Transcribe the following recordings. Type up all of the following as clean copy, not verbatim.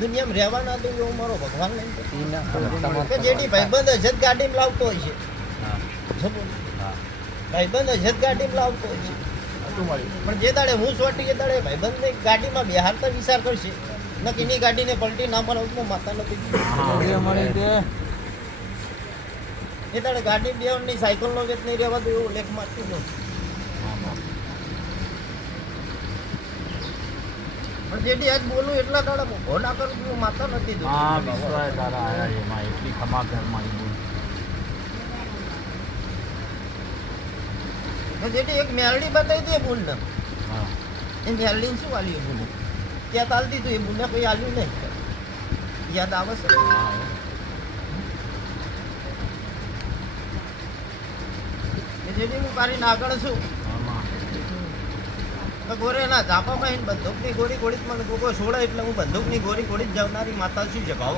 દુનિયામાં રહેવાના તો એવો મારો ભગવાન નહીં કે જેની ભાઈબંધ હશે જ ગાડીમાં લાવતો હોય છે. ભાઈબંધ હશે જ ગાડીમાં લાવતો હોય છે. પણ જે દાડે હું સોટી એ દાડે ભાઈબંધને ગાડીમાં બેહારતા વિચાર કરશે નકી એની ગાડીને પલટી ના મારો હું માતા નથી. એ દાડે ગાડી બેવાની સાયકલનો વેત નહીં રહેવા દો એવું લેખ મારતું નથી. પણ જેથી આજ બોલું એટલા દાડા ભો ના કરું હું માતા નથી દઉં. જેથી એક મેલડી બતાવી દે બોલ ને એ મેલડીને શું આલ્યું બોલે ત્યાં તાલ દીધું એ બોલે કોઈ આલ્યું નહીં યાદ આવે છે. જેથી હું કારીને આગળ છું ગોરે ના ઝાપામાં બંદૂકની ગોળી ગોળી જ મને ગોગો છોડે એટલે હું બંદૂકની ગોળી ગોળી જ જવનારી માતા શું છે ભાવ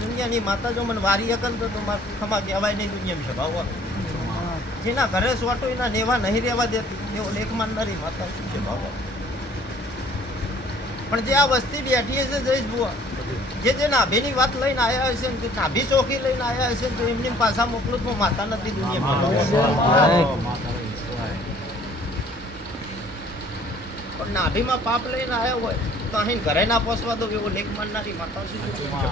દુનિયાની માતા જો મને વારી અકલ તો મારે ખમા કહેવાય નહીં દુનિયામાં છે ભાવ જેના ઘરે સોટો એના નેવા નહીં રહેવા દેતી એવો લેખ માનનારી માતા શું છે ભાવ. પણ જે આ વસ્તી બેઠી હશે જઈશ બુઆ જે નાભીની વાત લઈને આવ્યા હશે ને નાભી ચોખી લઈને આવ્યા હશે તો એમની પાછા મોકલું તો માતા નથી દુનિયામાં. પણ નાભીમાં પાપ લઈને આવ્યો હોય તો અહીં ઘરે ના પોસવા દો એવો લેખ માનનારી માતા શું છે ભાવ.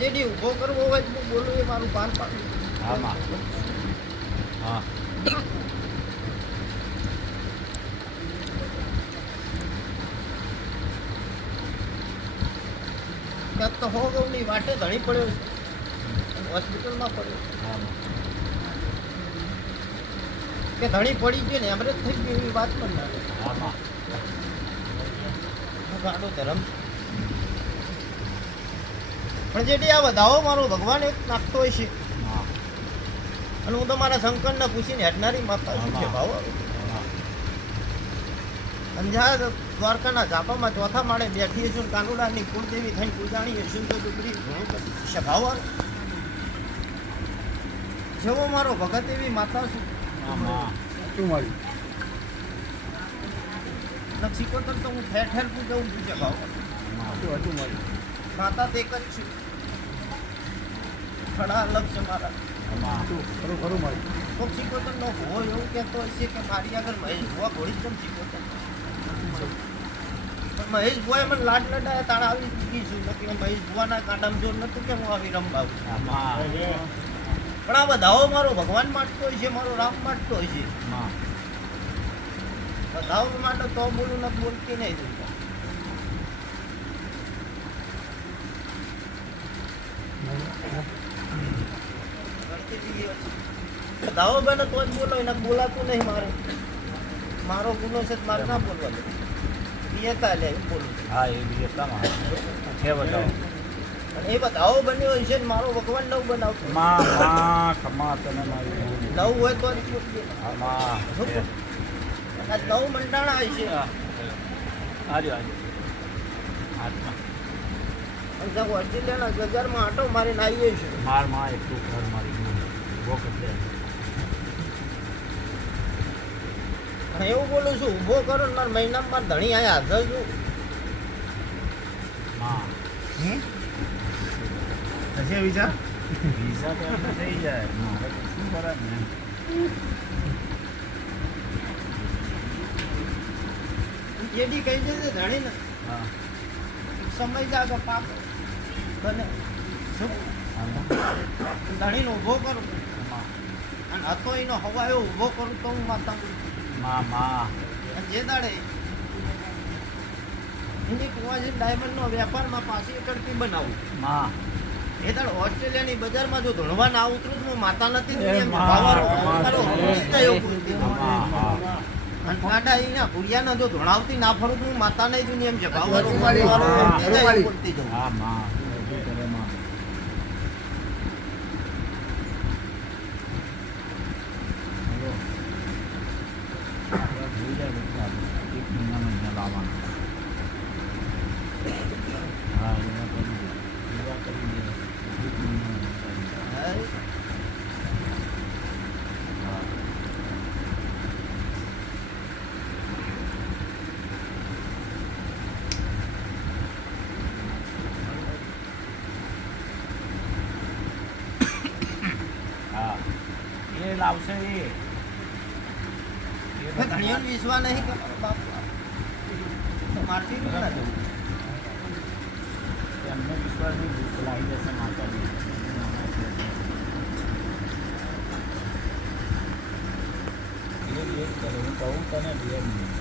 જેથી ઉભો કરવો હોય હું બોલું એ મારું પાર પાડું. ક્યાંક તો હો ગૌની વાટે ધણી પડ્યો છે હોસ્પિટલમાં પડ્યો કે ધણી પડી ગયો ને અમૃત થઈ ગયું એવી વાત પણ ના ગાડો ધરમ. પણ જેથી આ વધાવો મારો ભગવાન એક નાખતો હોય છે અને હું તો મારા શંકરને પૂછીને હેઠનારી માતા શું છે ભાવ. અંજાર દ્વારકાના ઝાપામાં ચોથા માળે બેઠી હશું કાનુડાની કુળદેવી થઈને પૂજાણી હશું તો દુબરી સ્વભાવ જેવો મારો ભગત એવી માતા શું નક્ષીકોતર તો હું ઠેર ઠેર પૂજાવું પૂછે ભાવ માતા તે કરીશું ખડા અલગ છે મારા. તો શીખોતર નો હોય એવું કહેતો હશે કે મારી આગળ મહેશ ભુવા ઘોડી જ શીખોતર પણ મહેશ ભુવાએ મને લાડ લડાયા તાળા આવી ચૂકી છું નથી મહેશ ભુવાના કાંડામાં જોર નતું કે હું આવી રમવા પણ આ બધાઓ મારો ભગવાન માટતો હોય છે મારો રામ માટતો હોય છે બધાઓ માટે તો બોલું ને બોલતી નહીં બધાઓ બને તો જ બોલો એને બોલાતું નહીં મારે મારો ગુનો છે મારે ના બોલવા દે પિયતા લે એવું બોલું. હા એ બી એટલામાં છે બતાવો એ બધાઓ બન્યો હોય છે ને મારો ભગવાન નવ બનાવતો ખમા તને મારી નવ હોય તો જ બોલીએ. આમાં આ નવ મંડાણા હોય છે આજો ઓસ્ટ્રેલિયાના બજારમાં આટો મારીને આવીએ છીએ. મારમાં એટલું ઘર મારી એવું બોલું છું ઊભો કરો ને મારા મહિનામાં મારા ધણી અહીંયા હાજર છું. વિઝા થઈ જાય મારે શું કરે ને જેડી કહી દેશે ધણી ને સમય જાગે પાપ બને ધણીનો ઊભો કરું અને હતો એનો હવાયો ઊભો કરું તો હું માતા જે દાડે એની કુવાજી ડાયમંડનો વેપારમાં પાછી એકડતી બનાવું એ દાડે ઓસ્ટ્રેલિયાની બજારમાં જો ધણવા ના ઉતરું તો હું માતા નથી અને ગાડા અહીંયા ભૂરિયાના જો ધોણાવતી ના ફરું તો હું માતા નહીં દુનિયા એમ છે બોલતી જાઉં. એ લાવશે એ ધણીઓને વિશ્વાસ નહીં કરવાનો બાપ તો મારથી જ ના જવું. એમનો વિશ્વાસ નહીં ભૂખ લાવી જશે માતાજી હું કહું તને બે મિનિટ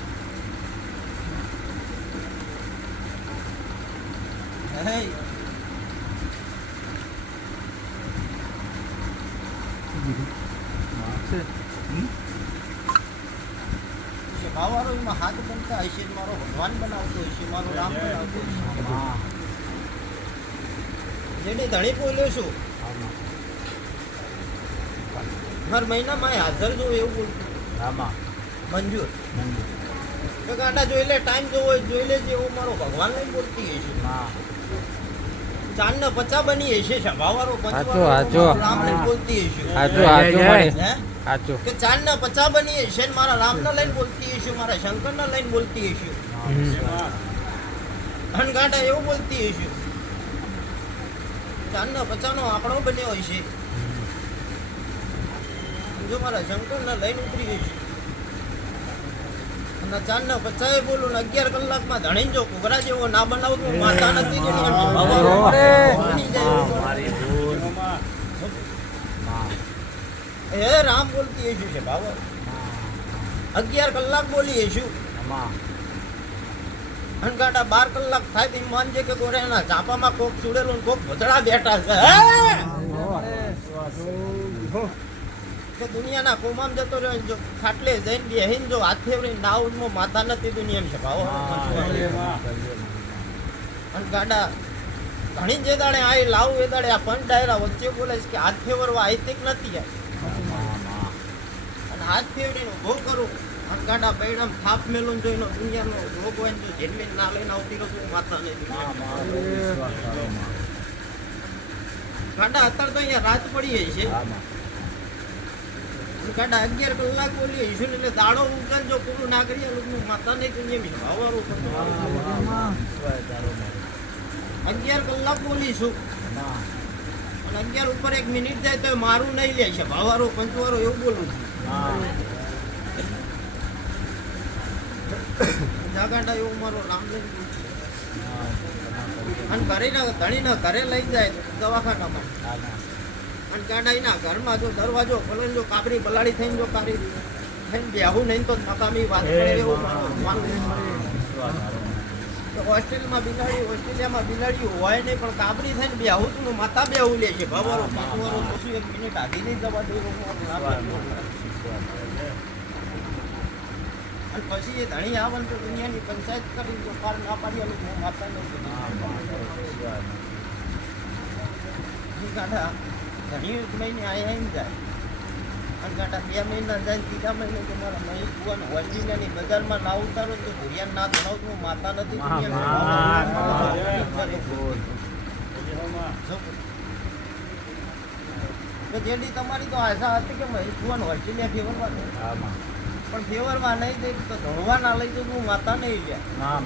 હે ભાવવાળો એમાં હાથ બનતા હશે ને મારો ભગવાન બનાવતો હશે, મારો રામ બનાવતો હશે. હા જેની ધણી બોલ્યો છું હર મહિનામાં હાજર જો એવું બોલતું રામા મંજૂર મંદિર તો ગાંડા જોઈ લે, ટાઈમ જોવો હોય જોઈ લે, એવું મારો ભગવાન લઈને બોલતી હશે. હા 4 ને 50 બની હશે ભાવવાળો હાચો, હાચો. રામ લઈને બોલતી હશે. હાચું હાચું મળે હે હાચું. કે 4 ને 50 બની હશે ને મારા રામને લઈને બોલતી હશે, મારા શંકરને લઈને બોલતી હશે. અને ગાંડા એવું બોલતી હશે 4 ને 50 નો આંકડો બન્યો હશે. જો મારા શંકરને લઈને ઉતરી હશે અને 4 ને 50 એ બોલું ને 11 કલાકમાં ધણીને જો ઘૂઘરા જેવો ના બનાવું તો માતા નથી કે નહીં. બની જાય એવું. મારી ભૂલ હે રામ બોલતી હશે છે ભાવ 11 કલાક બોલી હશું અનગાટા 12 કલાક થાય તો એમ માનજે કે ગોરે એના ઝાપામાં કોક ચૂડેલું ને કોક ભોતડા બેઠા છે. કે દુનિયાના કોમામ જતો રહ્યો ને જો ખાટલે જઈને બેહીને જો હાથ ફેવરીને નાવમાં માતા નથી દુનિયામાં છે ભાવ. અનગાડા ઘણી જે દાડે આ લાવું એ દાડે આ પંચ ડાયરા વચ્ચે બોલે છે કે હાથ ફેવરવા આઈતિક નથી આ. અને હાથ ફેવરીને ઉભો કરું અને ગાડા બૈડામ થાપ મેલું જોઈને દુનિયાનો રોગ હોય ને જો જન્મીને ના લઈને આવતી રહું માતા ને ગાડા અત્યારે તો અહીંયા રાત પડી છે. ગાડા 11 કલાક બોલીએ ઈશું ને એટલે દાડો ઉગન જો પૂરું ના કરીએ લોકોનું માતા ને દુનિયા ભાવવાળું 11 કલાક બોલીશું અને 11 ઉપર 1 મિનિટ જાય તો મારું નહીં લે છે ભાવવાળો પંચવાળો એવું બોલું છું. જાગાડા એવું મારો નામ લઈને અને ધણીને ઘરે લઈ જાય દવાખાનામાં અને ગાડા એના ઘરમાં જો દરવાજો ખોલે જો કાબરી બલાડી થઈને જો કાબરી થઈને બેહું નહીં તો નકામી વાત કરે એવું મારો હોસ્ટેલમાં ઓસ્ટ્રેલિયામાં બિલાડી હોય નહીં પણ કાબરી થઈને બેહું તું માતા બેહું લે છે ભાવવાળો પાંચવાળો પછી 1 મિનિટ આધી નહીં જવા દઉં અને પછી એ ધણી આવે ને તો દુનિયાની પંચાયત કરી જો પાર ના પાડી આલું હું માતા નથી ગાડા ધણી 1 મહિને આવીને જાય અને ગાડા 2 મહિના જાય 3જા મહિને તો મારા મહી કુવાનું ઓસ્ટ્રેલિયાની બજારમાં ના ઉતારો તો ધુરિયાન ના ધણાવું હું માતા નથી જેડી તમારી તો આશા હતી કે મહી કુવાનું ઓસ્ટ્રેલિયા ફેવરવા પણ ફેવરમાં નહીં દે તો ધણવા ના લઈ તો હું માતા નહીં ગયા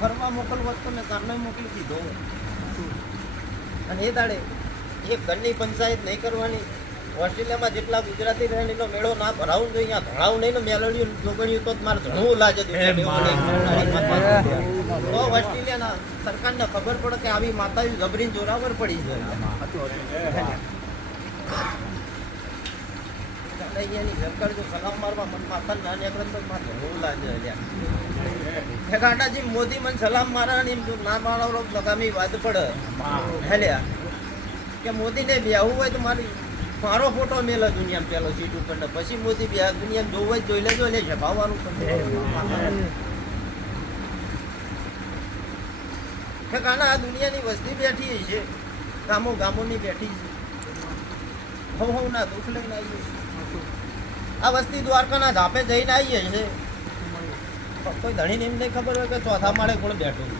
ફરવા મોકલવો તો મેં કારણે મોકલી દીધો અને એ દાડે એક ઘરની પંચાયત નહીં કરવાની ઓસ્ટ્રેલિયામાં જેટલા ગુજરાતી રહેણીનો મેળો ના ભરાવું જોઈએ અહીંયા ધણાવું નહીં ને મેલડીયું જોગણ્યું તો મારે ધણવું લાગે તો ઓસ્ટ્રેલિયાના સરકારને ખબર પડે કે આવી માતા ગભરીને જોરાવર પડી જાય અહીંયાની સરકાર જો સલામ મારવા મન માતા નાની અગ્રમ તો મારે ધણવું લાગે ગાંડાજી મોદી મને સલામ મારા ને ના મારો લગામી વાત પડે હેલ્યા કે મોદીને બેહવું હોય તો મારો ફોટો મેલે દુનિયામાં પેલો સીટ ઉપર ને પછી મોદી બે દુનિયામાં જોવું હોય જોઈ લેજો લે છે ભાવવાનું કે ગાના આ દુનિયાની વસ્તી બેઠી છે ગામોની બેઠી છે હવ ના દુઃખ લઈને આવીએ આ વસ્તી દ્વારકાના ધાપે જઈને આવીએ છે કોઈ ધણીને એમ નહીં ખબર હોય કે ચોથા માળે કોણ બેઠું